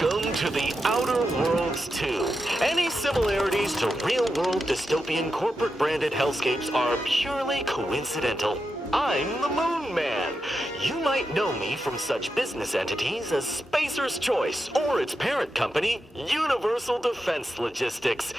Welcome to the Outer Worlds 2. Any similarities to real-world dystopian corporate-branded hellscapes are purely coincidental. I'm the Moon Man. You might know me from such business entities as Spacer's Choice or its parent company, Universal Defense Logistics.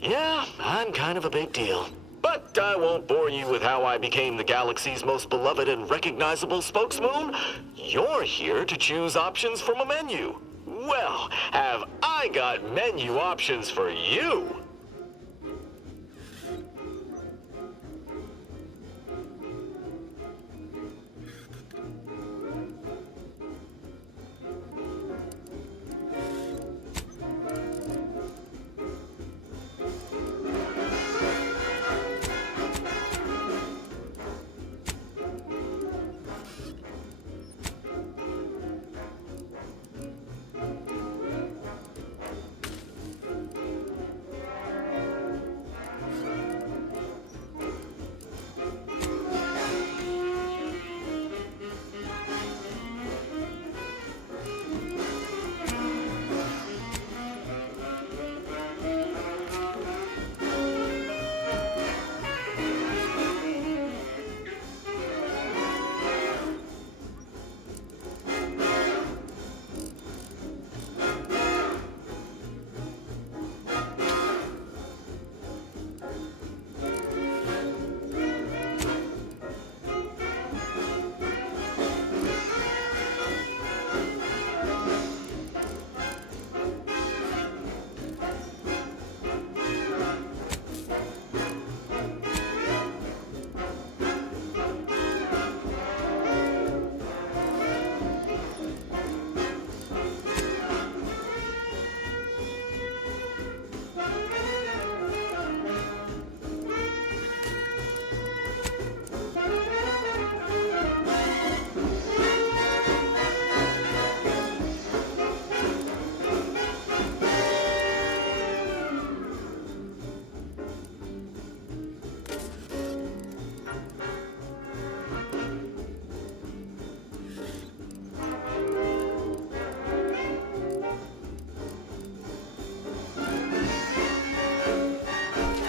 Yeah, I'm kind of a big deal. But I won't bore you with how I became the galaxy's most beloved and recognizable spokesmoon. You're here to choose options from a menu. Well, have I got menu options for you?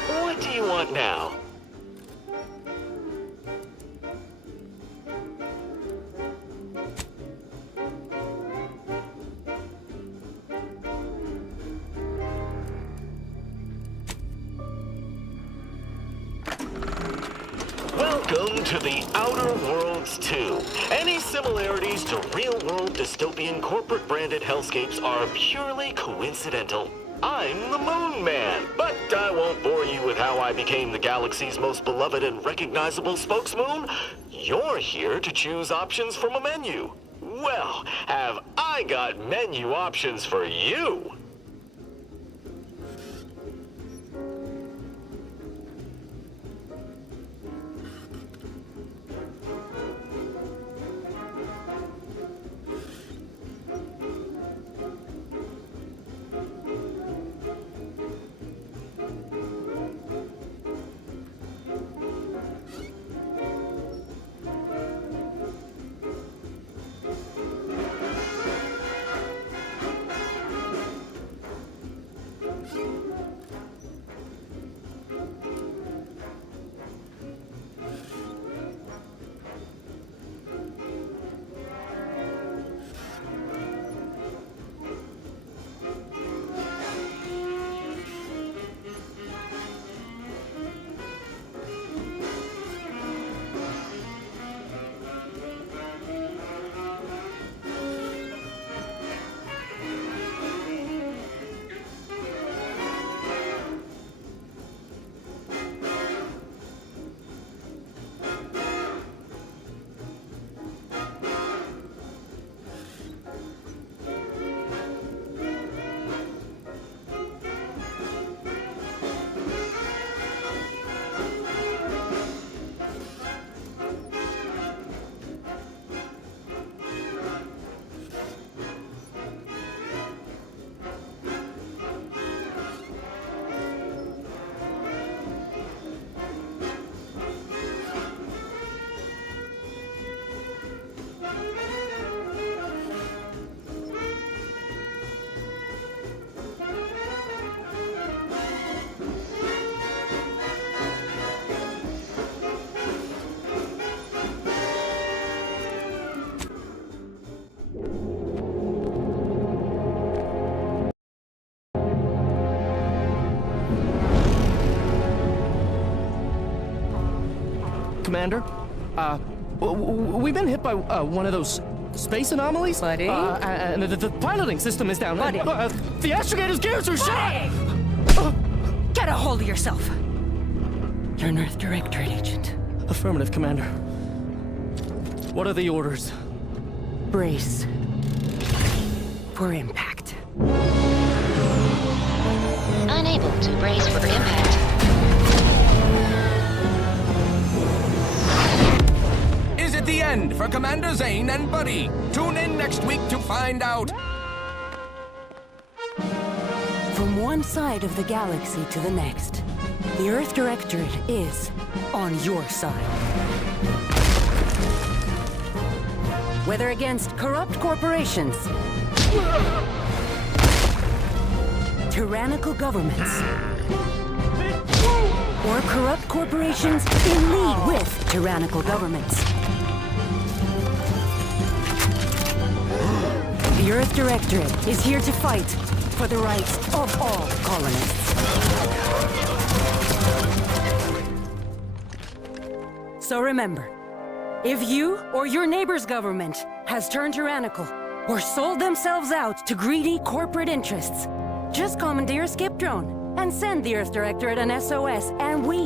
What do you want now? Welcome to the Outer Worlds 2. Any similarities to real-world dystopian corporate-branded hellscapes are purely coincidental. I'm the Moon Man, but I won't bore you with how I became the galaxy's most beloved and recognizable spokesmoon. You're here to choose options from a menu. Well, have I got menu options for you? Commander. We've been hit by one of those space anomalies. Buddy? And the piloting system is down. Buddy? The astrogator's gears are shot! Get a hold of yourself! You're an Earth Directorate agent. Affirmative, Commander. What are the orders? Brace for impact. Unable to brace for impact. Is it the end for Commander Zane and Buddy? Tune in next week to find out. From one side of the galaxy to the next, the Earth Directorate is on your side. Whether against corrupt corporations, tyrannical governments, or corrupt corporations in league with tyrannical governments, the Earth Directorate is here to fight for the rights of all colonists. So remember, if you or your neighbor's government has turned tyrannical or sold themselves out to greedy corporate interests, just commandeer a skip drone and send the Earth Directorate an SOS, and we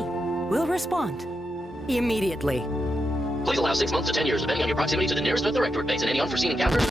will respond immediately. Please allow 6 months to 10 years, depending on your proximity to the nearest Earth Directorate base and any unforeseen encounters.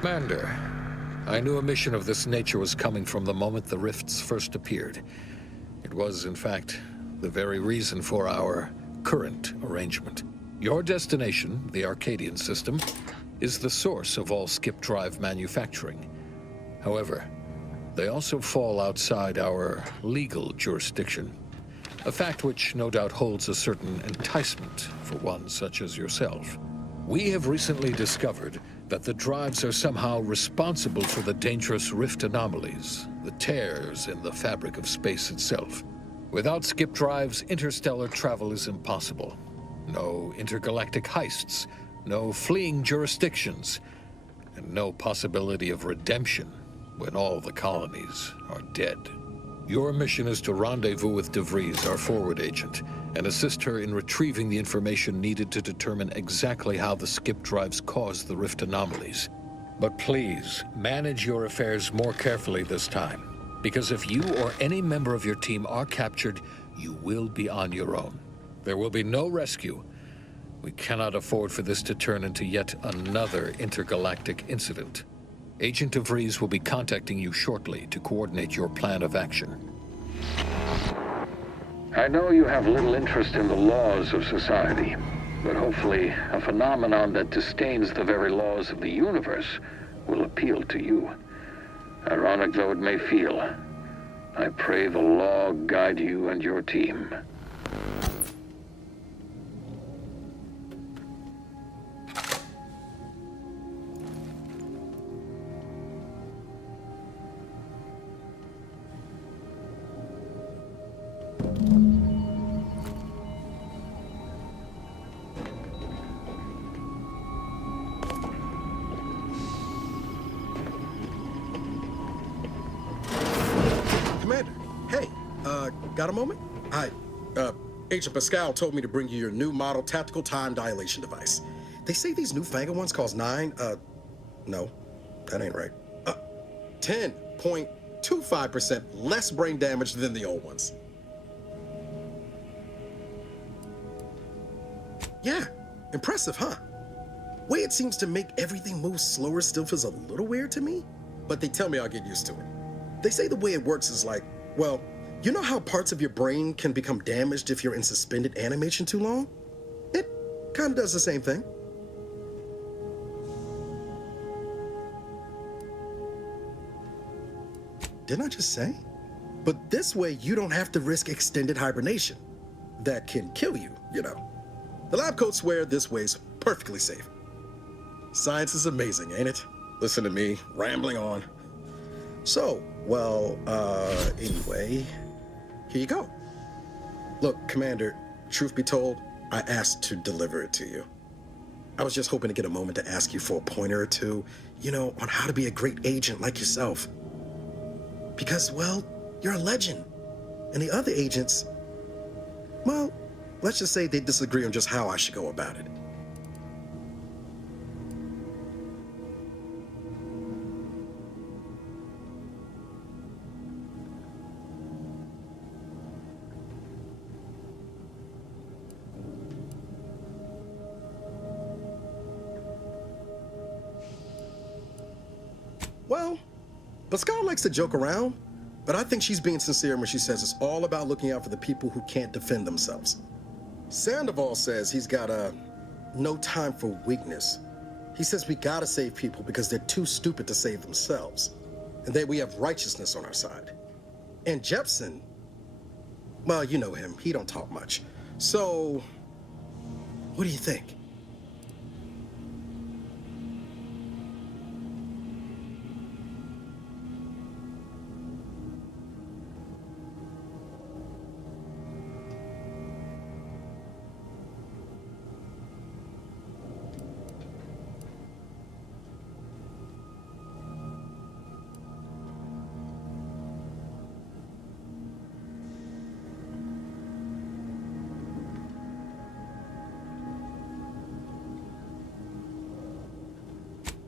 Commander, I knew a mission of this nature was coming from the moment the rifts first appeared. It was, in fact, the very reason for our current arrangement. Your destination, the Arcadian system, is the source of all skip drive manufacturing. However, they also fall outside our legal jurisdiction, a fact which no doubt holds a certain enticement for one such as yourself. We have recently discovered that the drives are somehow responsible for the dangerous rift anomalies, the tears in the fabric of space itself. Without skip drives, interstellar travel is impossible. No intergalactic heists, no fleeing jurisdictions, and no possibility of redemption when all the colonies are dead. Your mission is to rendezvous with DeVries, our forward agent, and assist her in retrieving the information needed to determine exactly how the skip drives cause the rift anomalies. But please, manage your affairs more carefully this time, because if you or any member of your team are captured, you will be on your own. There will be no rescue. We cannot afford for this to turn into yet another intergalactic incident. Agent DeVries will be contacting you shortly to coordinate your plan of action. I know you have little interest in the laws of society, but hopefully a phenomenon that disdains the very laws of the universe will appeal to you. Ironic though it may feel, I pray the law guide you and your team. Commander, hey, got a moment? Agent Pascal told me to bring you your new model tactical time dilation device. They say these newfangled ones cost no, that ain't right. 10.25% less brain damage than the old ones. Yeah, impressive, huh? Way it seems to make everything move slower still feels a little weird to me, but they tell me I'll get used to it. They say the way it works is like, well, you know how parts of your brain can become damaged if you're in suspended animation too long? It kind of does the same thing. Didn't I just say? But this way you don't have to risk extended hibernation. That can kill you, you know. The lab coats swear this way's perfectly safe. Science is amazing, ain't it? Listen to me, rambling on. So, well, anyway, here you go. Look, Commander, truth be told, I asked to deliver it to you. I was just hoping to get a moment to ask you for a pointer or two, you know, on how to be a great agent like yourself. Because, well, you're a legend. And the other agents, well, let's just say they disagree on just how I should go about it. Well, Pascal likes to joke around, but I think she's being sincere when she says it's all about looking out for the people who can't defend themselves. Sandoval says he's got no time for weakness. He says we gotta save people because they're too stupid to save themselves, and that we have righteousness on our side. And Jepson, well, you know him, he don't talk much. So, what do you think?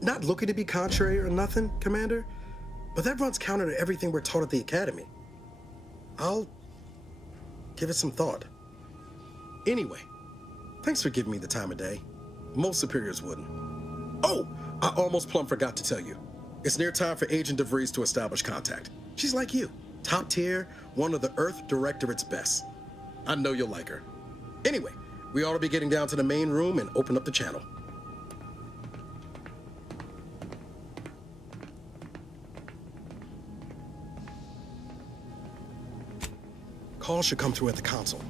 Not looking to be contrary or nothing, Commander, but that runs counter to everything we're taught at the Academy. I'll give it some thought. Anyway, thanks for giving me the time of day. Most superiors wouldn't. Oh, I almost plumb forgot to tell you. It's near time for Agent DeVries to establish contact. She's like you, top tier, one of the Earth Directorate's best. I know you'll like her. Anyway, we ought to be getting down to the main room and open up the channel. Call should come through at the console.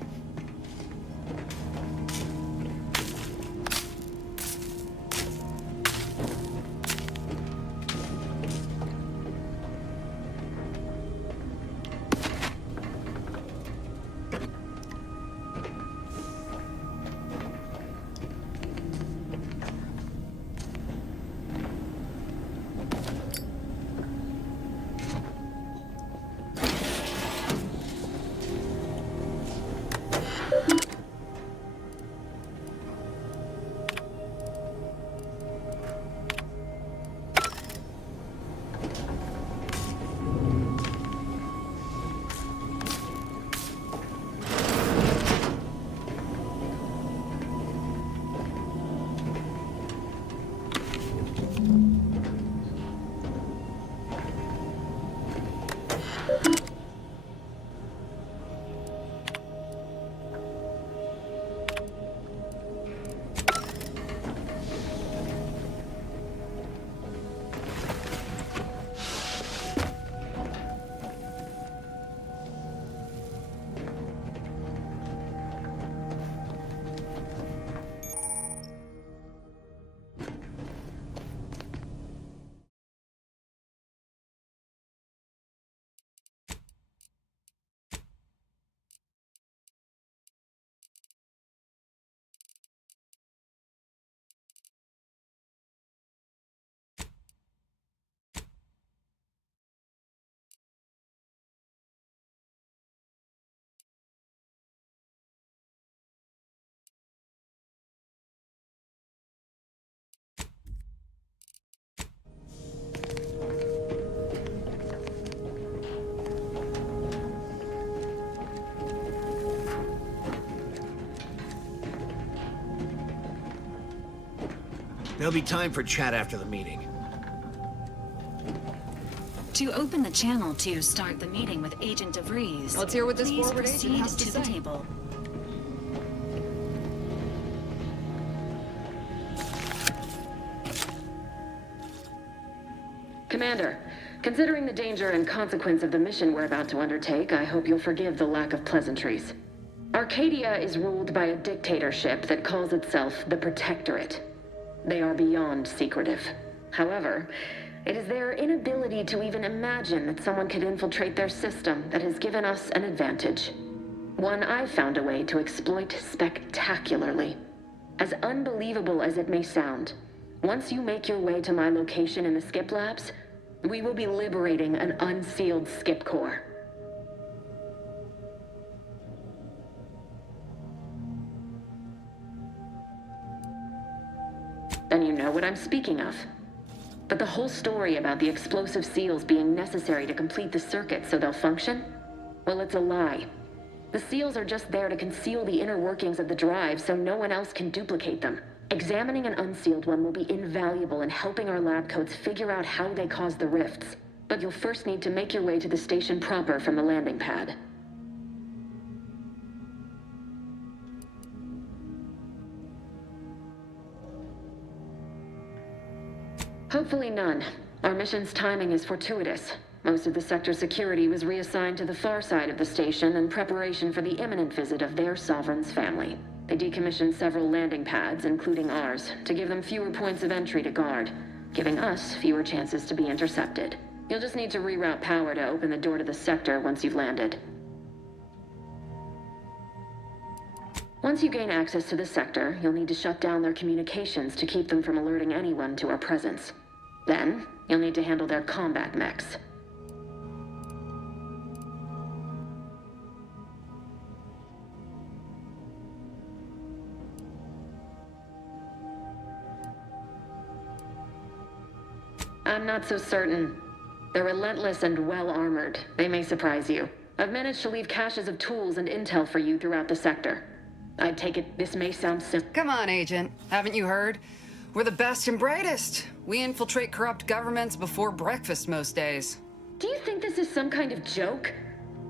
There'll be time for chat after the meeting. To open the channel to start the meeting with Agent DeVries, let's hear what this please forward agent proceed has to to the say. table. Commander, considering the danger and consequence of the mission we're about to undertake, I hope you'll forgive the lack of pleasantries. Arcadia is ruled by a dictatorship that calls itself the Protectorate. They are beyond secretive. However, it is their inability to even imagine that someone could infiltrate their system that has given us an advantage. One I've found a way to exploit spectacularly. As unbelievable as it may sound, once you make your way to my location in the Skip Labs, we will be liberating an unsealed Skip core. Then you know what I'm speaking of. But the whole story about the explosive seals being necessary to complete the circuit so they'll function? Well, it's a lie. The seals are just there to conceal the inner workings of the drive so no one else can duplicate them. Examining an unsealed one will be invaluable in helping our lab coats figure out how they cause the rifts. But you'll first need to make your way to the station proper from the landing pad. Hopefully none. Our mission's timing is fortuitous. Most of the sector security was reassigned to the far side of the station in preparation for the imminent visit of their sovereign's family. They decommissioned several landing pads, including ours, to give them fewer points of entry to guard, giving us fewer chances to be intercepted. You'll just need to reroute power to open the door to the sector once you've landed. Once you gain access to the sector, you'll need to shut down their communications to keep them from alerting anyone to our presence. Then, you'll need to handle their combat mechs. I'm not so certain. They're relentless and well-armored. They may surprise you. I've managed to leave caches of tools and intel for you throughout the sector. I take it this may sound simple. Come on, Agent. Haven't you heard? We're the best and brightest. We infiltrate corrupt governments before breakfast most days. Do you think this is some kind of joke?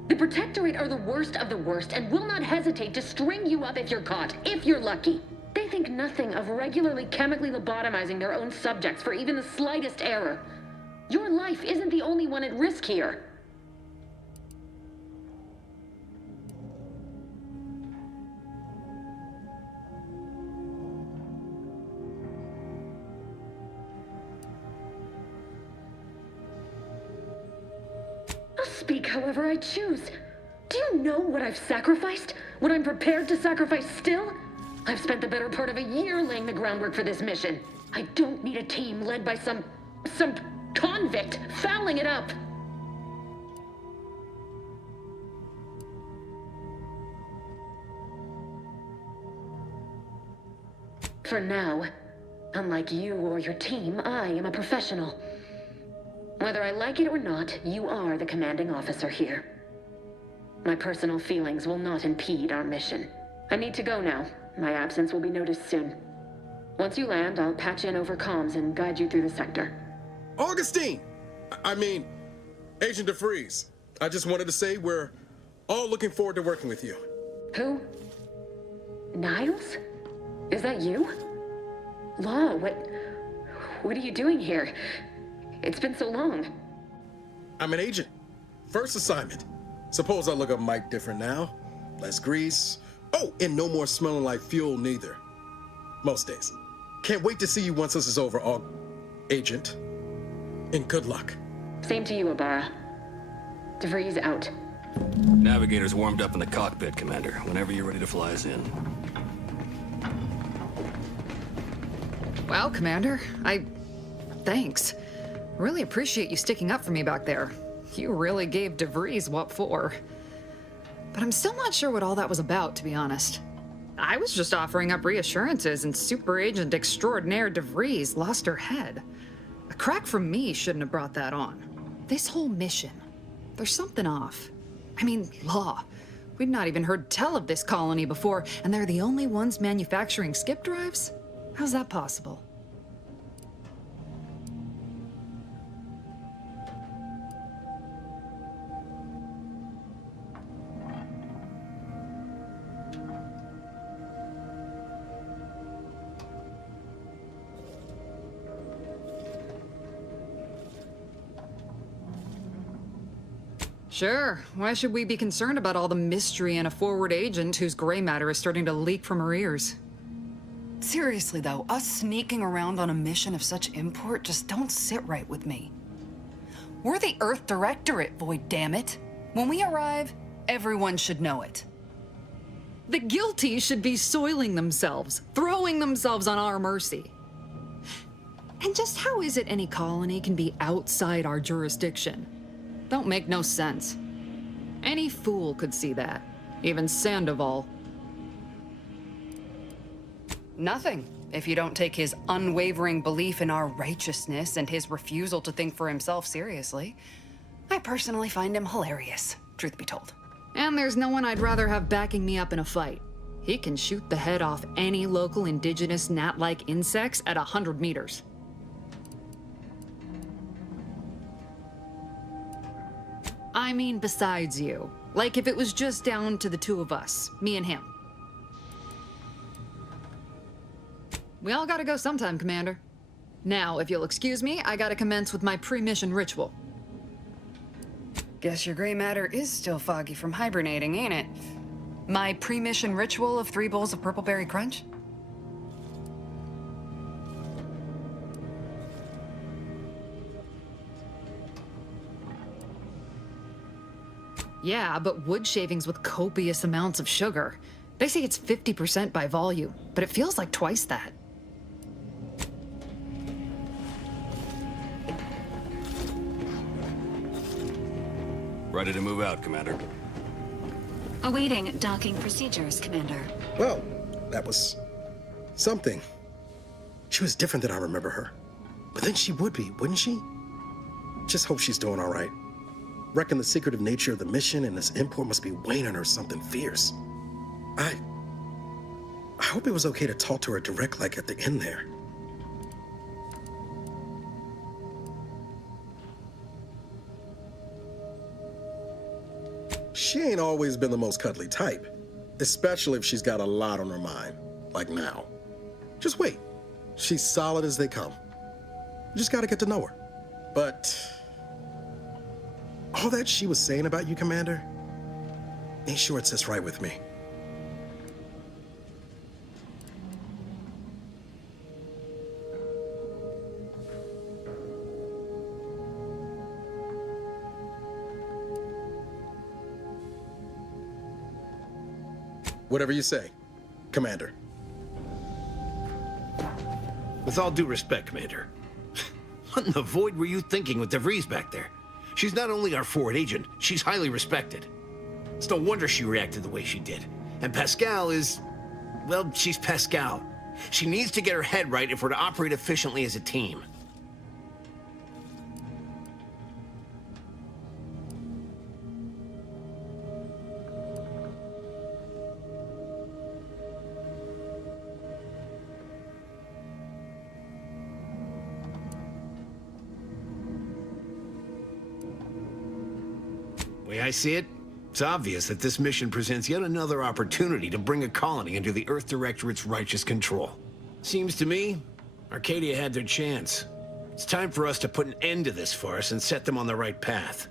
The Protectorate are the worst of the worst and will not hesitate to string you up if you're caught, if you're lucky. They think nothing of regularly chemically lobotomizing their own subjects for even the slightest error. Your life isn't the only one at risk here. I'll speak however I choose. Do you know what I've sacrificed? What I'm prepared to sacrifice still? I've spent the better part of a year laying the groundwork for this mission. I don't need a team led by some convict fouling it up. For now, unlike you or your team, I am a professional. Whether I like it or not, you are the commanding officer here. My personal feelings will not impede our mission. I need to go now. My absence will be noticed soon. Once you land, I'll patch in over comms and guide you through the sector. Augustine! I mean, Agent DeFreeze. I just wanted to say we're all looking forward to working with you. Who? Niles? Is that you? Law, what are you doing here? It's been so long. I'm an agent. First assignment. Suppose I look up Mike different now. Less grease. Oh, and no more smelling like fuel neither. Most days. Can't wait to see you once this is over, Agent. And good luck. Same to you, Abara. DeVries out. Navigator's warmed up in the cockpit, Commander. Whenever you're ready to fly us in. Wow, Commander. Thanks. Really appreciate you sticking up for me back there. You really gave DeVries what for. But I'm still not sure what all that was about, to be honest. I was just offering up reassurances, and Super Agent Extraordinaire DeVries lost her head. A crack from me shouldn't have brought that on. This whole mission, there's something off. I mean, Law. We'd not even heard tell of this colony before, and they're the only ones manufacturing skip drives? How's that possible? Sure. Why should we be concerned about all the mystery in a forward agent whose gray matter is starting to leak from her ears? Seriously, though, us sneaking around on a mission of such import just don't sit right with me. We're the Earth Directorate, Void, damn it. When we arrive, everyone should know it. The guilty should be soiling themselves, throwing themselves on our mercy. And just how is it any colony can be outside our jurisdiction? Don't make no sense. Any fool could see that. Even Sandoval. Nothing, if you don't take his unwavering belief in our righteousness and his refusal to think for himself seriously. I personally find him hilarious, truth be told. And there's no one I'd rather have backing me up in a fight. He can shoot the head off any local indigenous gnat-like insects at 100 meters. I mean, besides you. Like if it was just down to the two of us, me and him. We all gotta go sometime, Commander. Now, if you'll excuse me, I gotta commence with my pre-mission ritual. Guess your gray matter is still foggy from hibernating, ain't it? My pre-mission ritual of 3 bowls of Purple Berry Crunch? Yeah, but wood shavings with copious amounts of sugar. They say it's 50% by volume, but it feels like twice that. Ready to move out, Commander. Awaiting docking procedures, Commander. Well, that was something. She was different than I remember her. But then she would be, wouldn't she? Just hope she's doing all right. Reckon the secretive nature of the mission and this import must be weighing on her something fierce. I hope it was okay to talk to her direct like at the end there. she ain't always been the most cuddly type, especially if she's got a lot on her mind, like now. Just wait. She's solid as they come. You just gotta get to know her. But all that she was saying about you, Commander, ain't sure it sits right with me. Whatever you say, Commander. With all due respect, Commander, what in the void were you thinking with DeVries back there? She's not only our forward agent, she's highly respected. It's no wonder she reacted the way she did. And Pascal is... well, she's Pascal. She needs to get her head right if we're to operate efficiently as a team. The way I see it, it's obvious that this mission presents yet another opportunity to bring a colony under the Earth Directorate's righteous control. Seems to me, Arcadia had their chance. It's time for us to put an end to this farce and set them on the right path.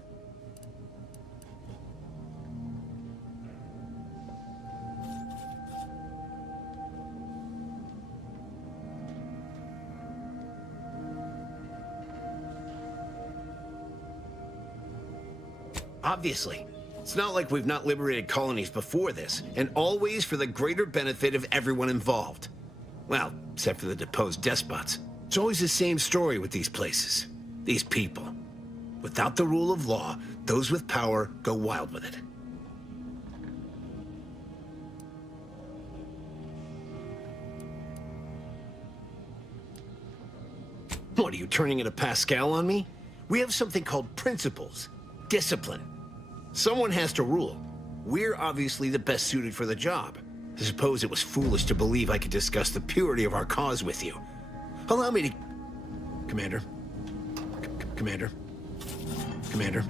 Obviously. It's not like we've not liberated colonies before this, and always for the greater benefit of everyone involved. Well, except for the deposed despots. It's always the same story with these places, these people. Without the rule of law, those with power go wild with it. What, are you turning into Pascal on me? We have something called principles, discipline. Someone has to rule. We're obviously the best suited for the job. I suppose it was foolish to believe I could discuss the purity of our cause with you. Allow me to... Commander. Commander. Commander.